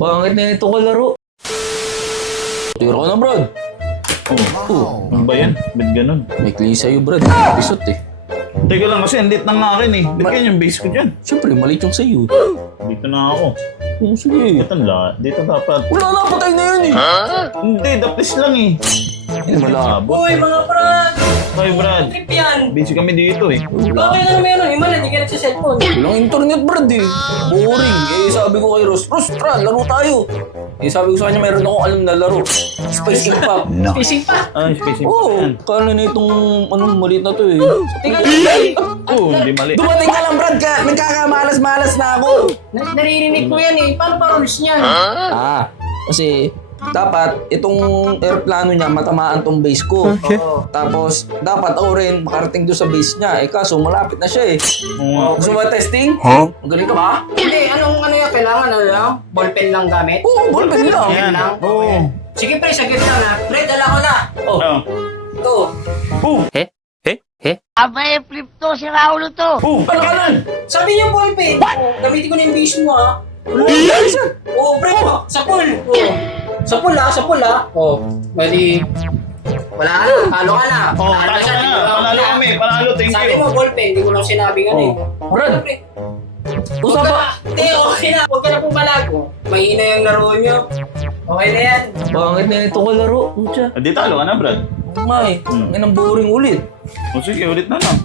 Bakit na ito kalaro? Tira ko na, Brad. Ano ba yan? Ba't ganun? May clean sa'yo, Brad. Pisot eh. Teka lang kasi, andit na nga akin eh. Ba't ganyan yung base ko dyan? Siyempre, maliit yung sa'yo. Dito na ako. Oo, sige. Dito dapat. Wala na, patay na yun eh. Hindi, dapis lang eh. Hindi malabo. Uy, mga Brad! Hoy, Brad. Trip yan! Busy kami dito eh. Bakit na naman yun? Himala, hindi ka nagsiselfone. Walang internet, Brad eh. Boring. Eh, sabi ko kay Ross, tara, laro tayo. Eh, sabi ko sa kanya, mayroon akong alam na laro. Space Impact. Fishing pa. Ay, spacing pa Oo, yan. kala na itong, maliit na to eh. Tingnan mo. Oo, hindi mali. Dumating ka lang, Brad, nagkakamalas-malas na ako. Naririnig ko yan eh. Paano pa rules niyan? Kasi dapat itong airplano niya matamaan tong base ko. Oo. Tapos dapat ako rin makarating doon sa base niya. Eh kaso malapit na siya eh. Oo nga. Gusto mo ba testing? Magaling ka ba? Hindi, ano yan? Kailangan ano lang? Ballpen lang gamit? Oo, ballpen lang. Yan lang? Oo. Sige pre, saglit lang ha. Pre, dala ko na. Oh, Oh. Ito. Oh. Abay, flip to, si Raulo to. Oh. ano ka nun? Sabi niyo ballpen. Gamitin ko na yung base mo ha. Oo, pre. Sa pool. Oo. Sa pool ha. Oo. Bali. Wala ka na. Talo ka na. Oh, panalo ka na. Panalo kami. Panalo, thank Sabi you. mo ballpen, hindi ko lang sinabi nga eh. Brad, Pre, usap pa. Hindi, okay na. Huwag ka na pumalago. Mahina yung laro nyo. Okay na yan. Bakit na ito kalaro? Pucha. Di talo ka na, Brad. Oo nga eh. Ngayon ang boring ulit. O sige, ulit na lang.